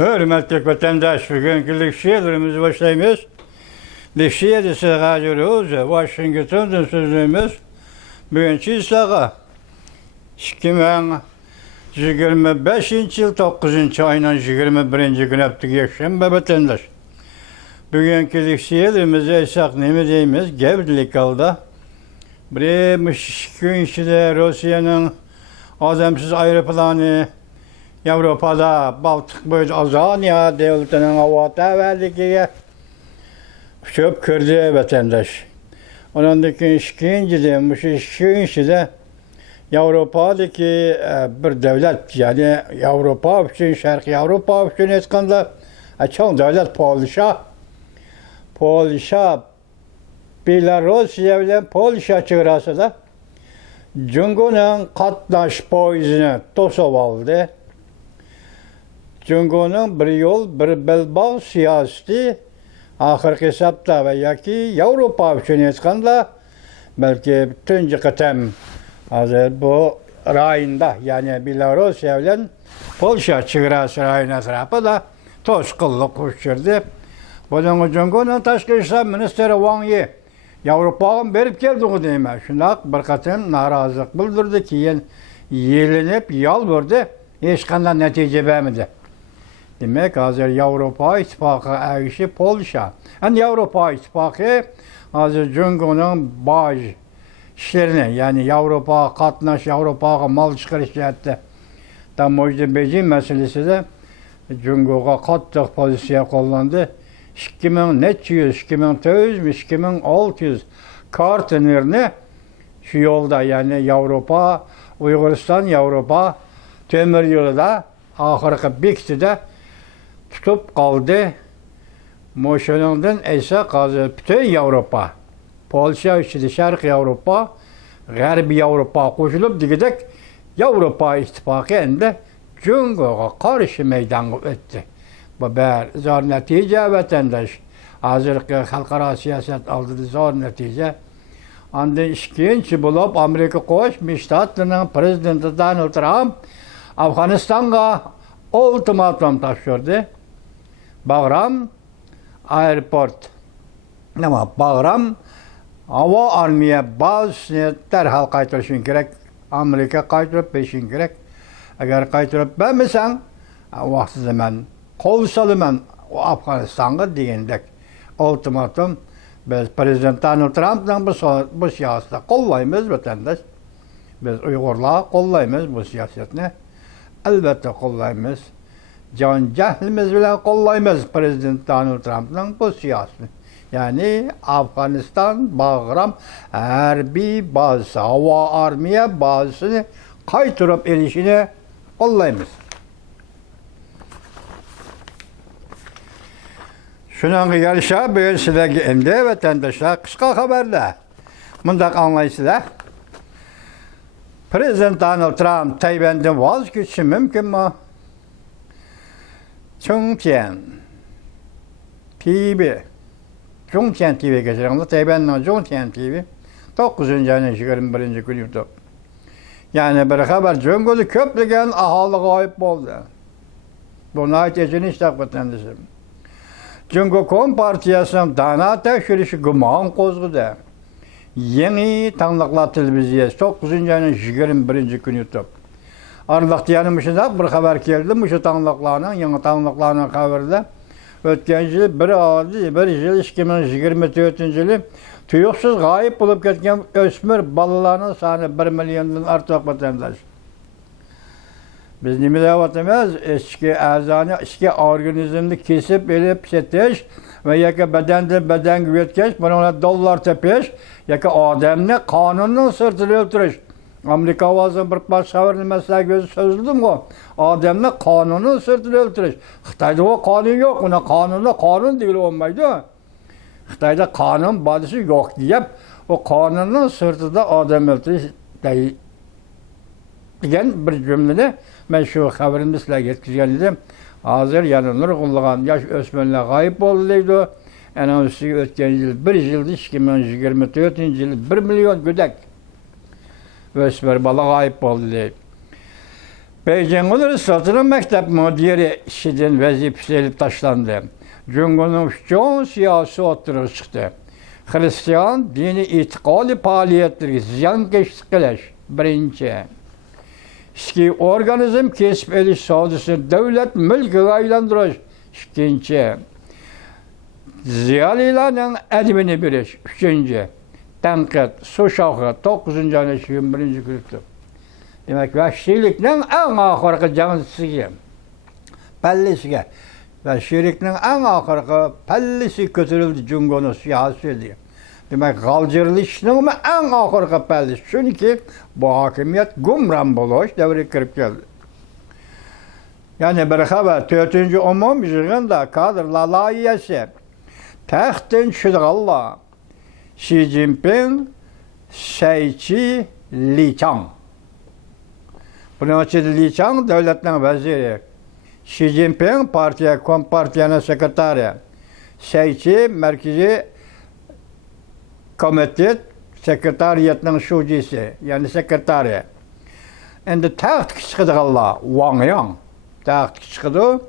Hürmetli vatandaş, bugünkü Likşehir'imizi başlayımız. Likşehir'de sığacırız, Washington'dan sözümüz. Bugünkü sağa 2025 yıl 9. ayının 21. gün haftık yaşam vatandaş. Bugünkü Likşehir'imizi esak nemi deyimiz, Gevdilik aldı. Bir gün içinde Rusya'nın adamsız aeroplanı Avrupa'da Baltık boyunca Azanya devletinin havata verdiği çok kürdü vatandaş. Onundaki ikinci de, bu ikinci de Avrupa'daki bir devlet, yani Avrupa için, Şarkı Avrupa için eskanda çok devlet Polşa, Belarusya ile Polşa çığırası da Cumhur'un katnaş poizini tosov aldı. Cumhur'un bir yol, bir belbağ siyaseti ahir hesapta ve yaki Avrupa için eskanda belki bütün kıtam hazır bu rayında, yani Belarusya ile Polşa çığırası rayına tarafı da toz kıllık uçurdu. Bunun Cumhur'un Taşkı İşler Ministeri Wang Yi Avrupa'nın berip geldiğini deyme. Şundak bir katım narazılık bildirdi ki yelinip yalvardı. Hiç kandan netice vermedi. Demek hazır Avrupa İttifakı ağışı Polşa. Yani Avrupa İttifakı hazır Cumhur'un bazı işlerini, yani Avrupa katnaş, Avrupa'ya mal çıkarış etti. Tam o yüzden Beijing meselesi de Cumhur'a katlı pozisyon kullandı. 2400, 2400, 2600 kartınırını şu yolda, yani Avrupa, Uyguristan, Avrupa temir yolu da ahırkı Bikti'de tutup kaldı. Moşonundan ise kazı bütün Avrupa, Polşa içinde Şarkı Avrupa, Garbi Avrupa koşulup digidek Avrupa İttifakı ende Cumhur'a karşı meydan etti. Bu bir zor netice vatandaş. Hazırki halkara siyaset aldığı zor netice. Anda ikinci bulup Amerika Koşmuş Ştatlarının prezidenti Donald Trump Afganistan'a ultimatum taşırdı. Bagram Airport. Ama Bagram hava armiye bazısını derhal kaytırışın gerek. Amerika kaytırıp peşin gerek. Eğer kaytırıp vermesen vakti zaman kol salıman o Afganistan'a diyendek ultimatum biz Prezident Donald Trump'dan bu siyasete kollayımız vatandaş. Biz Uygurlar kollayımız bu siyasetini. Elbette kollayımız. Can cehlimiz bile kollayımız Prezident Donald Trump'dan bu siyasetini. Yani Afganistan, Bagram, Harbi bazısı, hava armiye bazısını kaytırıp erişini kollayımız. Şunun yarışa bugün size geldi vatandaşlar kısa haberle. Bundak anlayışla. Prezident Donald Trump Tayvan'dan vazgeçişi mümkün mü? Chongqian TV. Chongqian TV geçiren Tayvan'dan Chongqian TV. 9. ayının 21. günü YouTube. Yani bir haber Cumhur'da köplegen ahali gayip oldu. Buna ait için işte vatandaşım. Cumhur Kompartiyası'nın dana tekşirişi gıman kozgudu. Yeni tanıklar televiziyesi 9. ayının 21. günü YouTube. Arlıqda yanımışında bir haber geldi. Bu tanıklarının, yeni tanıklarının haberde. Ötken yıl bir yıl 2024 yılı tuyuksuz gayip bulup ketken ösmür balalarının sani 1 milyondan artık vatandaş. Biz nemi davatımız eski azanı, eski organizmini kesip elip setiş ve yaka beden güvetkeş, buna dolar tepeş, yaka adamını kanunun sırtını öldürüş. Amerika avazın bir baş haberini mesela gözü sözüldüm o. Adamını kanunun sırtını öldürüş. Xitayda o kanun yok, ona kanun değil olmaydı. Xitayda kanun badisi yok deyip, o kanunun sırtında adam öldürüş değil. Diyen bir cümlede ben şu haberini size yetkizgen idim. Hazır yanılır kullanan yaş ösmenler kayıp oldu deydi. En azı ötken yıl, bir yılda 2024 yıl 1 milyon güdek ösmer bala kayıp oldu deydi. Beijing Üniversitesi'nin mektep müdiri işinin vazifesi elip taşlandı. Cumhur'un çoğun siyasi oturuğu çıktı. Hristiyan dini itikadi faaliyetleri ziyankeşlik kılıç. Birinci. İki organizm kesip eliş savcısı devlet mülkü aylandırış. İkinci. Ziyalilerin edimini biriş. Üçüncü. Tenkit, su şahı, 9. ayın 21. günüdür. Demek vahşiliknin en ahırkı cansısı, pellisiga. Vahşiliknin en ahırkı pellisi götürüldü Cumhur'un siyaseti. Demek galcırlışının en ahırkı pellisi. Çünkü bu hakimiyet gumran buluş devri kirip geldi. Yani bir haber 4. umum yığında kadrlar layihesi taxtın şüdğalla Xi Jinping Şeyçi Li Chang. Bunun için Li Chang devletin veziri. Xi Jinping Kompartiyanın sekreteri. Şeyçi merkezi komitet sekreteriyetinin şucisi. Yani sekreteri. Endi taxt çıkıdığalla Wang Yang. Taxt çıkıdı.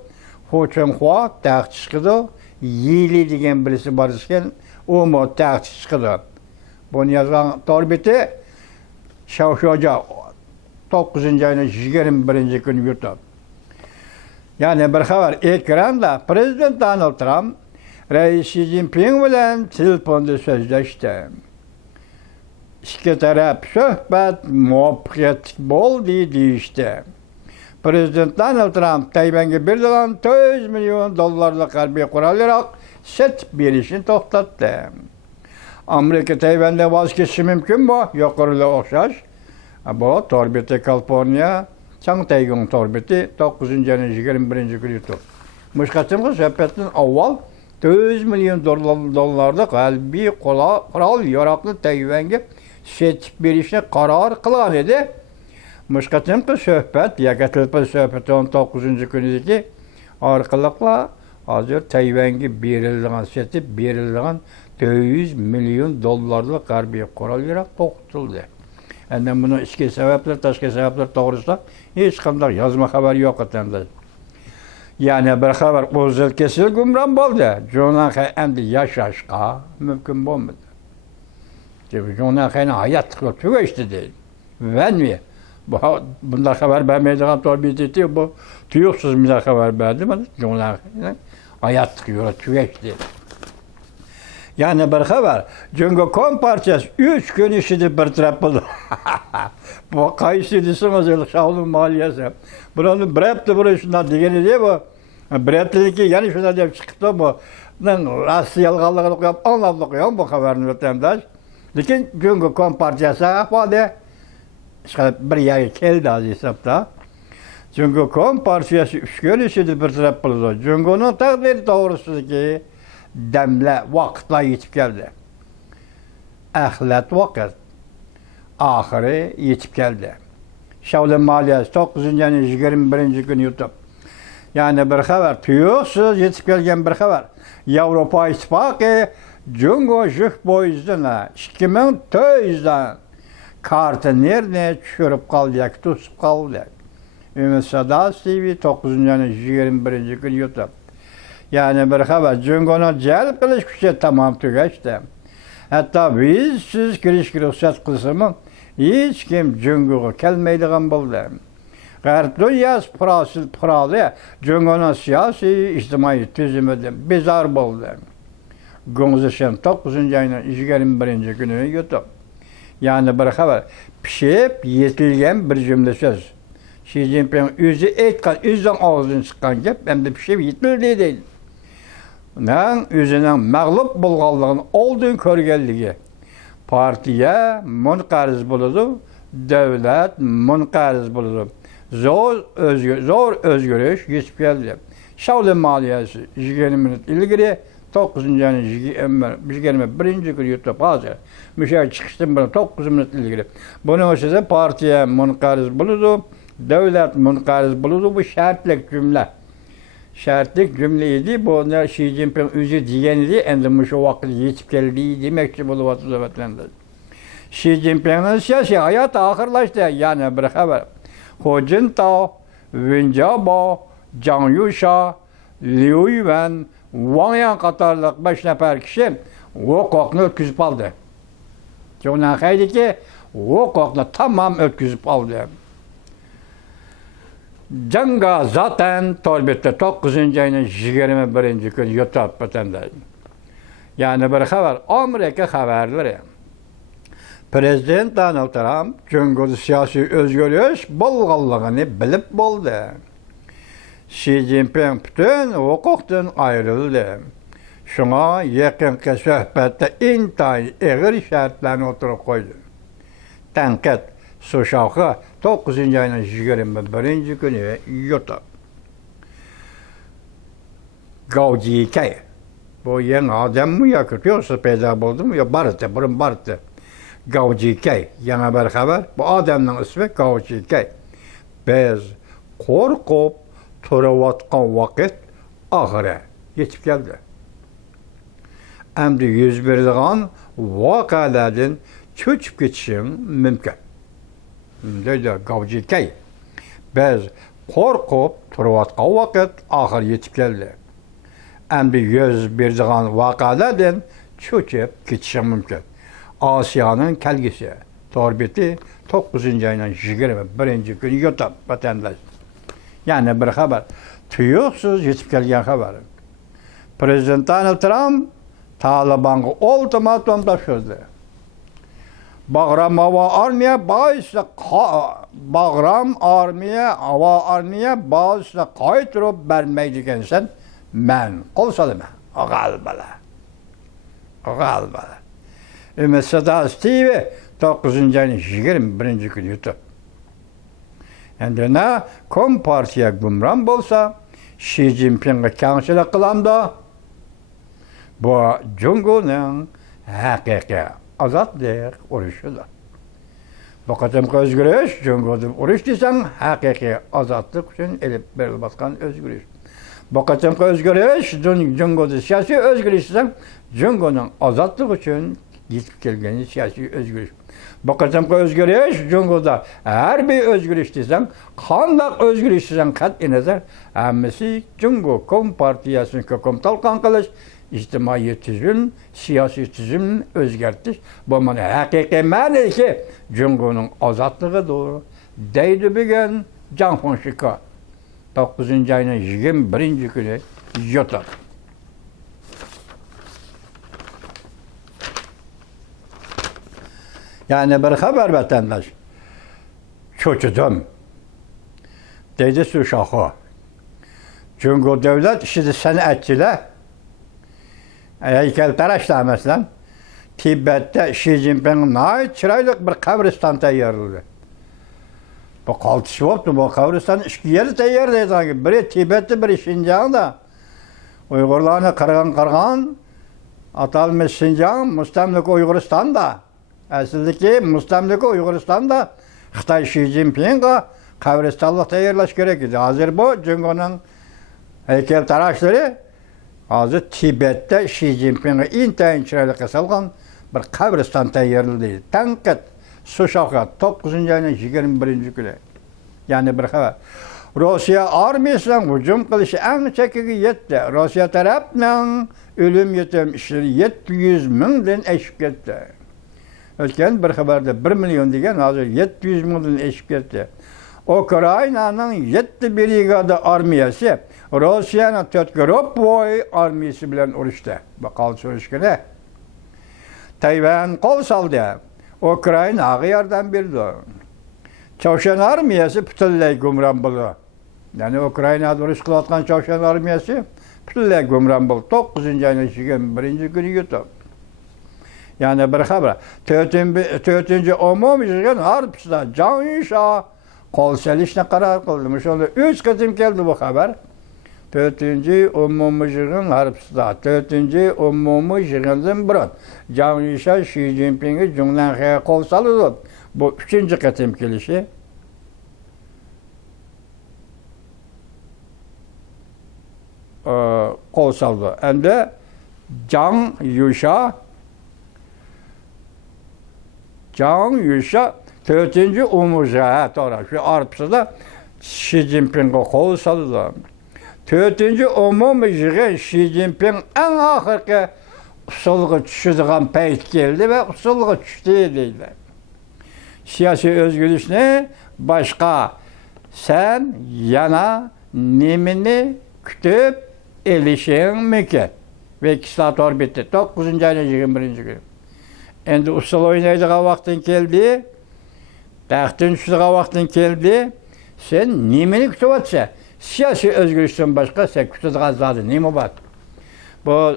Hu Chunhua taxt çıkıdı. Yili degan birisi var ekan, u mu taxt çıkıdı. Bunu yazan torbeti Şavşoca 9. ayının 21. günü yurtda. Yani bir haber ekranda Prezident Donald Trump Reis Xi Jinping bilen telefonda sözleşti. İki taraf söhbet muvaffakiyetli boldu deyişti. Prezident Donald Trump Tayvan'a berilen $100 milyon harbiy qurol set berishini to'xtatdi. Amerika Tayvan'da vaz kechishi mumkin bu? Yuqorida o'xshash. Bu torbeti Kaliforniya, Changtaegung torbeti 9. ayının 21. günü yutdi. Muşqatimga söhbetdan avval $100 milyon harbiy qurol yaroqli Tayvan'a set berishni qaror qilgan edi. Muşqatimga söhbet, yakatilpa söhbeti 19. günüdeki arqılıqla hazır Tayvan'a berilgan setip berilgan $100 milyon harbiy qurol yaraq to'xtatildi. Endi bunu ichki sabablar, tashqi sabablar to'g'risida hech qanday yozma xabar yo'q endi. Yani bir xabar o'zil kesil gumron bo'ldi. Jo'naqa endi yashashga mumkin bo'lmadi. Jo'naqani hayot qilib tugashdi deydi. Va niye? Bunlar haber vermeyeceğim tabii bu tuyuksuz bize haber verdi mi? Onlar hayat tıkıyor, tüyeşti. Yani bir haber, çünkü Kompartiyası 3 gün işini bir taraf buldu. Bu kayısıdısınız öyle şahlı maliyesi. Buranın brepti burasından diyeni diye bu. Brepti ki yani şuna diye çıktı bu. Rastı yalgalığı koyup, anlamlı koyup bu haberini vatandaş. Lakin çünkü Kompartiyası ahvalde bir yere keldi az hesapta. Çünkü Kompartiyası 3 gün işini bir taraf buldu. Çünkü onun takdiri doğrusu ki demle vakitla yetip geldi. Ahlet vakit. Ahırı yetip geldi. Şavlin maliyesi 9. ayının 21. günü yutup. Yani bir haber, tuyuksuz yetip gelgen bir haber. Avrupa İttifakı Cungo jüh boyuzdan 2400'dan kartı nerede çürüp kalacak, tutup kalacak. Ümit Sadat TV 9. ayının 21. günü yutup. Yani bir haber, Cungo'nun celp kılış güçü tamam tükeçti. Hatta biz siz giriş ruhsat kısmı hiç kim Cungo'ya gelmeydiğen buldu. Garip dünyası pralı, Cungo'nun siyasi, içtimai tüzümüden bizar buldu. Gongzişen 9. ayının 21. günü yutup. Yani bir haber, pişip yetilgen bir cümle söz. Xi Jinping özü etken, özden ağzından çıkan gep, hem de pişip yetildi değil. Özünün mağlup bulğanlığın olduğunu körgelliği. Partiye munqariz buludu, devlet munqariz buludu. Zor özgürlük geçip geldi. Şavlin maliyesi 20 minut ilgili 9. ayının 21. günü yutup hazır. Müşahit çıkıştım bana 9 minut ilgili. Bunun için partiye munqariz buludu, devlet munqariz buludu, bu şartlık cümle. Şartlık cümleydi, bu ne Xi Jinping özü diyenidi, endi şu vakit yetip geldiği demekçi bulup atıldı. Xi Jinping'in siyasi hayatı ahırlaştı, yani bir haber. Hu Jintao Wen Jiabao, Zhang Yusha, Liu Yuan, Wang Yang qatarlıq 5 nəfər kişi hukukunu ötküzüp aldı. Ondan xeyli ki, hukukunu tamam ötküzüp aldı. Canga zaten torbette 9. ayının 21. gün yutup bitende. Yani bir haber, Amerika haberleri. Prezident Donald Trump, Cumhuriyet siyasi özgürlüğü bolğanlığını bilip boldu. Xi Jinping bütün hukuktan ayrıldı. Şuna yakınki söhbette intayın ağır şartlarını oturup koydu. Tenkit, Suşağı 9. ayının 21. günü yutup. Gao Jike, bu yeni adam mı yakıtıyorsa peyda buldu mu ya barıtı, burun barıtı. Gao Jike, yeni bir haber, bu adamın ismi Gao Jike. Biz korkup turavatkan vakit ahire yetip geldi. Emri 101'den vakalardan çöçüp geçişim mümkün. Dedi Gao Jike. Biz korkup turavatkan vakit ahir yetip geldi. Emri 101'den vakalardan çöçüp geçişim mümkün. Asya'nın kelgisi, torbeti 9. ayının 21. günü yutup vatandaş. Yani bir haber, tüyüksüz yetip gelgen haber. Prezident Donald Trump, Taliban'a ultimatum taşırdı. Bagram hava armiya bazı kayıtırıp vermeydikensen, men kol salıma, ağalbala. Mesela Steve 9. ayının 21. günü yutup. Endine Kompartiya gumran bolsa, Xi Jinping'e kançılık kılamda, bu Cumhur'un hakiki azatlık uruşudur. Bu kadar özgürlüğü, Cumhur'un uruş desen, hakiki azatlık için elip verilmezken özgürlüğü. Bu kadar özgürlüğü, Cumhur'un siyasi özgürlüğü desen, Cumhur'un azatlık için gitip gelgeni siyasi özgürlüğü. Bu kadar özgürlüğü, Cumhur'da her bir özgürlüğü desen, kandak özgürlüğü desen kat'i nazar, hemisi Cumhur Kompartiyası'nın komutal kankılış, İçtimai tüzüm, siyasi tüzüm özgertiş. Bu manı hakiki mani ki Cumhur'un azatlığı doğru. Deydi bir gün Can Honşika 9. ayının 21. günü yutar. Yani bir haber vatandaş. Çocuğum. Deydi Suşağı. Cumhur devlet işi sanatçılar heykeltıraşlar mesela Tibet'te Xi Jinping'in ait çıraylık bir kabristan tayarladı. Bu kaltışı oldu, bu kabristan iki yeri tayarladı sanki. Biri Tibet'te, biri Şincan'da. Uygurlarını kırgan, atalmış Şincan, müstemlik Uyguristan'da. Aslındaki müstemlik Uyguristan'da Xitay Xi Jinping'e kabristanlık tayarlaş gerekirdi. Hazır bu, Cumhur'un heykeltıraşları hazır Tibet'te Xi Jinping'e intayin çıraylık salgan bir kabristan tayarladı. Tenkit Suşağı 9. ayının 21. günü. Yani bir haber. Rusya armiyasının hücum kılışı en çekigi yetti. Rusya tarafından ölüm yetim işleri 700 binden eşik etti. Ötken bir haberde 1 milyon degen hazır 700 binden eşik etti. Ukrayna'nın 7 brigada armiyası Rusya'nın 4 grup boy armiyası bilen uruştu. Bakalım soruşkene. Tayvan kol saldı. Ukrayna'ya yardım berdi. Çavuşan armiyası bütünlüğü gumran buldu. Yani Ukrayna'da uruş kılatkan Çavuşan armiyası bütünlüğü gumran buldu. 9. ayının 21. günü yutup. Yani bir haber. 4. umum yığın harpsida Zhang Yusha kol selişine karar kılmış. 3 kısım geldi bu haber. 4. umum yığın harpsida 4. umum yığından biri. Zhang Yusha Xi Jinping'i Cumhuriyet'e kol salıdı. Bu 3. kısım gelişi. Kol saldı. Hem de Zhang Yusha 4. umurca doğru şu arpsıda Şi Jinping'e kol saldı. Tötüncü umumiy jığın Şi Jinping en ahırkı usulga düşüdüğün peyt geldi ve usulga düştü deydi. Siyasi özgürlüğüne başka sen yana nimini kütüp elişin mümkün. Ve 2 saat bitti. 9. ayın 21. günü. Endi usul oynayacağın vaktin geldi. Tahtın düşüdüğün vaktin geldi. Sen nimini kütüp atsa. Siyasi özgürlükten başka sen kütüdüğün zaten nimi var? Bu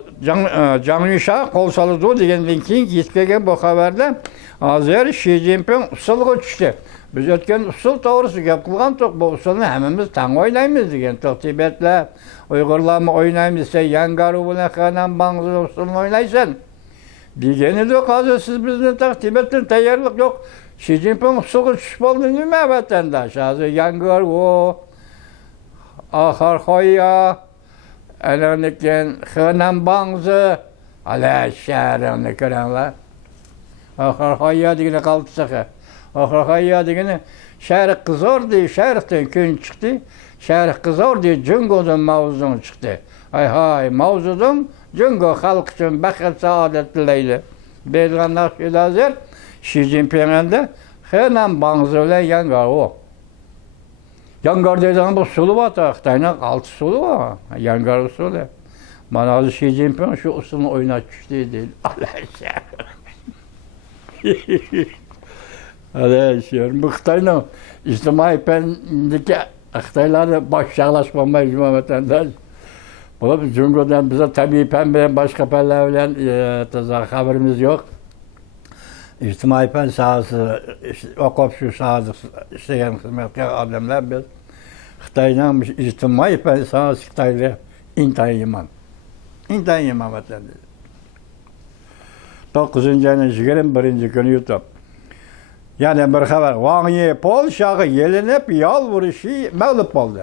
Zhang Yusha kol salıdı degenden keyin yetkigen bu haberde hazır Xi Jinping usulga düştü. Biz ötken usul to'g'risi gap qilgan to'q, bu usulni hammamiz tang o'ynaymiz degan to'q. Tibetlar, Uyg'urlarni o'ynaymiz desa, Yangaru bilan Xanan Bangzi usulni o'ynaysan. Degan edi, hozir siz bizni Tibetdan tayyorlik yo'q. Xi Jinping usulga tushib oldi nima vatandosh? Hozir Yangaru, Axarxoya, Ananiken Xanan Bangzi, ala şəhərini görənlər. Axarxoya degəni qaldı çıxı. Axarxoya degəni şəhər qızardı, şəhərdən gün çıxdı. Şəhər qızardı, Cungo'dan Mao'dan çıxdı. Hay, Mao'dan Cungo xalq üçün bəxət saadət diləydi. Belgənlər şəhər, Xi Jinping'in de Xanan Bangzi ilə Yangaru. Yangar dediğin bu sulu var da, Xitay'ın 6 sulu var. Yangar usulü. Bana adı Xi Jinping şu usulunu oynatmış değil. Allah'ım. Bu Xitay'ın İçtimai pendeki Xitay'larla başşağlaşma mecmu vatandaş. Bu da Cumhur'dan bize tabii pembe başka pellerle haberimiz yok. İçtimai pen sahası, okop şu sahası işleyen hizmetkar adamlar biz Xitay'dan içtimai pen sahası Xitay'la intayın yaman. İntayın yaman vatandaş. 9. ayının 21. günü YouTube. Yani bir haber, Wang Yi Polşa'yı yelinip yalvuruşu mağlup oldu.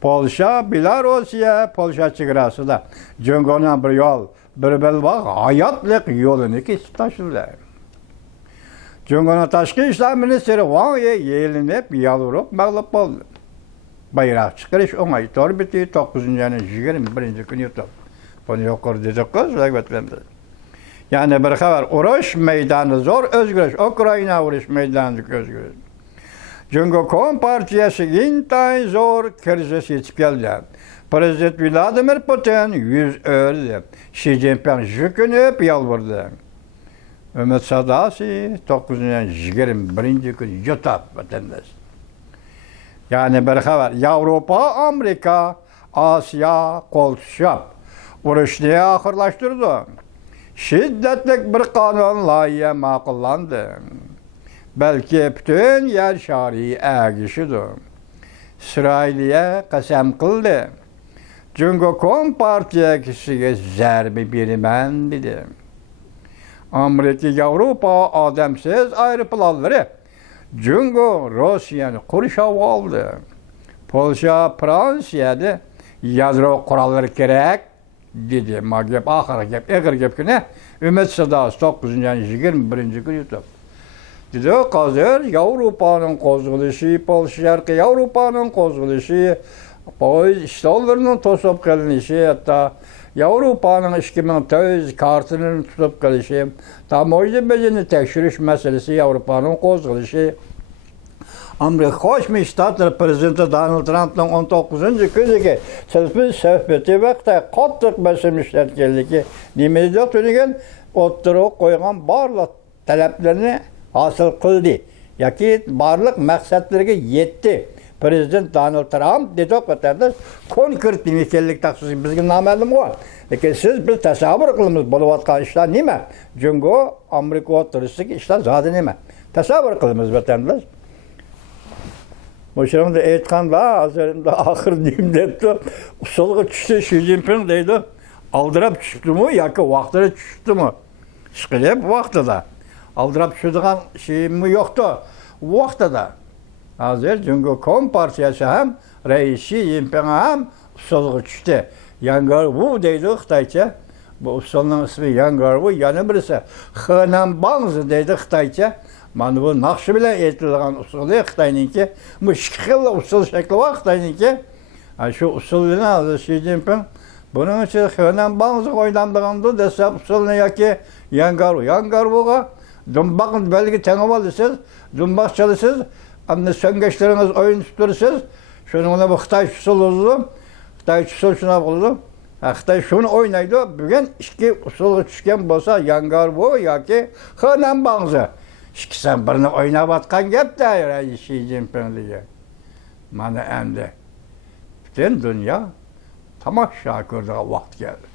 Polşa, Belarusya, Polşa çevresi de Cungo'nun bir yol, bir belbağ hayatlık yolunu kesip taşıdılar. Cungo'nun Taşkı İşler Ministeri Wang Yi yelinip yalvurup mağlup oldu. Bayrak çıkarış 10 ay bitti, 9. ayının 21. günü YouTube. Bunu yukarı dedik kız, yani bir haber, uğraş meydanı zor, özgürlük. Ukrayna uğraş meydanı özgürlük. Cungo Kompartiyası intayın zor krizesi yetip geldi. Prezident Vladimir Putin yüz öldü. Xi Jinping jükünüp yalvardı. Ümit Sadasi 9. 21. gün YouTube vatandaş. Yani bir haber, Avrupa, Amerika, Asya kol tutuşup uğraşını ahırlaştırdı. Şiddetlik bir kanun layihə maqullandı. Belki bütün yer şari əgişidir. İsrailiyə qəsəm qıldı. Cungo Kompartiya kişiyə zərbi birmən dedi. Amerika, Avropa adamsız ayrıpılalları Cungo Rusiyanı qurşav aldı. Polşa, Fransiyada yadro kuralları gerek dedi. Magep, ahır gep, eğer gep ki ne? Ümit Sadası 9. 21. gün YouTube. Dedi, hazır Avrupa'nın kozguluşu, Polşa, Avrupa'nın kozguluşu, İstanbul'un tosup gelinişi, hatta Avrupa'nın 2009 kartının tutup gelişi, tam o yüzden bezini tekşiriş meselesi Avrupa'nın kozguluşu. Amerika Koşmuş Ştatları Prezidenti Donald Trump'ın 19. gündeki söhbeti vaxtda qattiq bəsirmişlər geldi ki, nimede tünigen oturuq koygan barlıq taleplerini hasıl kıldı. Yaki barlıq məqsədlərə yetdi. Prezident Donald Trump dedi o vatandaş konkret bir mükellek taksisi bizge naməlum o. Lakin siz bir təsavvür kılımız buluvatkan işler nime? Cungo Amerika oturuşu işler zaten nime? Təsavvür kılımız vatandaş. Boşanımda aytqanda hazırında ahır deyimde usulga tushdi Xi Jinping deydi. Aldırab tushibdimi yoki vaqtida tushibdimi? Ishqilib vaqtida. Aldırab tushadigan şeymi yo'qdi. Vaqtida. Hozir Cungo Kompartiyasi ham rais Xi Jinping ham usulga tushdi. Yangaru deydi Xitoycha. Bu usulning ismi Yangaru, yana birisi Xanan Bangzi deydi Xitoycha. Mana bu naqshi bilan aytilgan usuli Xitoyniki, bu ikki xil usul shakli bor Xitoyniki. Shu usul bilan hozir Xi Jinping buning uchun Henan Bangzi o'ylandiganda desa usulni yoki Yangarvoga dumbaq belki tengib olasiz, dumbaq çalısız, amma söngəşləriniz oyun tutursiz. Şununla bu Xitoy usulu, Xitoy usul şuna qıldı. Xitoy şunu oynaydı. Bugün iki usulga tushgan bo'lsa, Yangarvo yoki Henan Bangzi. İkisinden birini oynab atgan gap-da Xi Jinping'liga. Mana endi bütün dünya tamaşa ko'rdigan vaqt keldi.